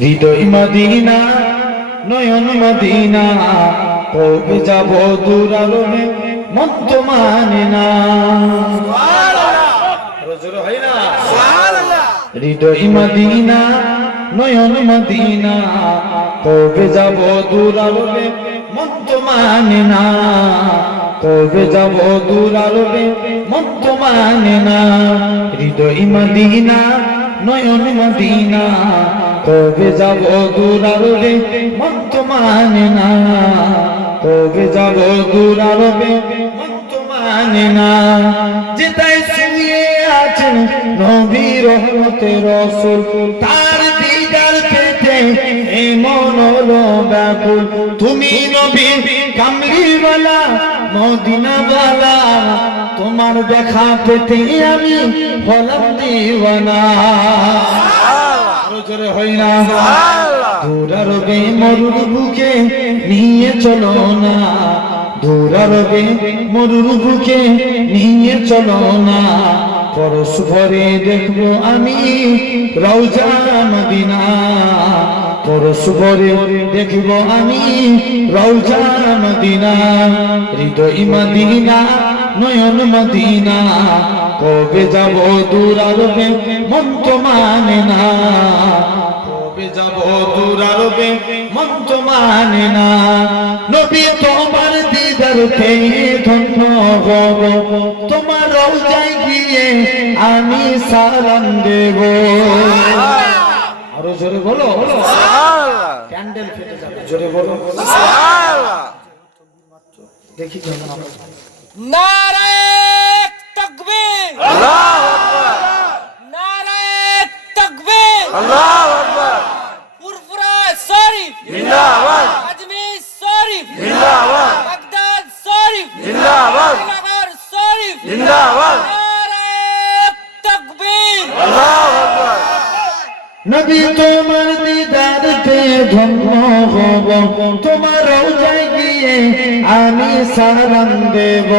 হৃদয় Medina নয়ন Medina, কবে যাব দূর আরবে মন তো মানে না। হৃদয় মদিনা নয়ন মদিনা, কবে যাব দূর আরবে মন তো মানে না। কবে যাব দূর আরবে মন তো মানে না। হৃদয় মদিনা নয়ন মদিনা, কবে যাব দূর আরবে মন তো মানে না। কবে যাব দূর আরবে মন তো মানে না। যেটাই শুয়ে আছেন নবী রহমতের রাসূল, তার দিদার পেতে এ মন হলো ব্যাকুল। তুমি নবী কামলিওয়ালা মদিনাওয়ালা, তোমার দেখা পেতে আমি হলাম দিওয়ানা। জোরে হয় না দূর আরবে মরুর বুকে নিয়ে চলো না। দূর আরবে মরুর বুকে নিয়ে চলো না। পরশ ভরে দেখবো আমি রওজা মদিনা। পরশ ভরে দেখবো আমি রওজা মদিনা। হৃদয় মদিনা নয়ন মদিনা, কবে যাব দূর আরবে মন তো মানে না। কবে যাব দূর আরবে মন তো মানে না। নবী তোমার দিদার পেয়ে ধন্য হব, তোমার রওজায় গিয়ে আমি সালাম দেব। আরো জোরে বলো, ক্যান্ডেল ফেটে যাবে, জোরে বলো দেখি কেমন। নারে তাকবীর, আল্লাহু আকবার। নারে তাকবীর, আল্লাহু আকবার। ফুরফুরা শরীফ জিন্দাবাদ, আজমির শরীফ জিন্দাবাদ, বাগদাদ শরীফ জিন্দাবাদ, নগর শরীফ জিন্দাবাদ। নারে তাকবীর, আল্লাহু আকবার। নবী তোমার দিদার পেয়ে ধন্য হব, তোমার রওজায় গিয়ে আমি সালাম দেব।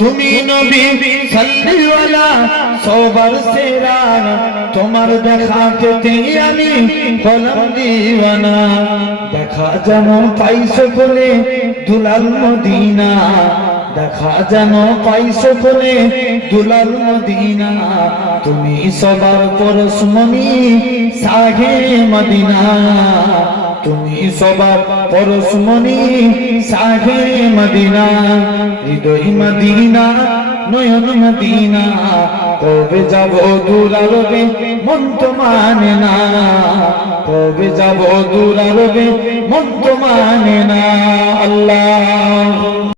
তুমি নবী সাল্লিওয়ালা সবার সেরা, তোমার দেখা পেতে আমি হলাম দিওয়ানা। দেখা যেন পাইছো বলে দুলাল মদিনা, দেখা যেন পাইছো বলে দুলাল মদিনা। তুমি সবার পরশমণি সাহে মদিনা। তুমি সবার পরশমণি সাহে মদিনা। হৃদয় মদিনা নয়ন মদিনা, কবে যাব দূর আরবে মন তো মানে না। কবে যাব দূর আরবে মন তো মানে না। আল্লাহ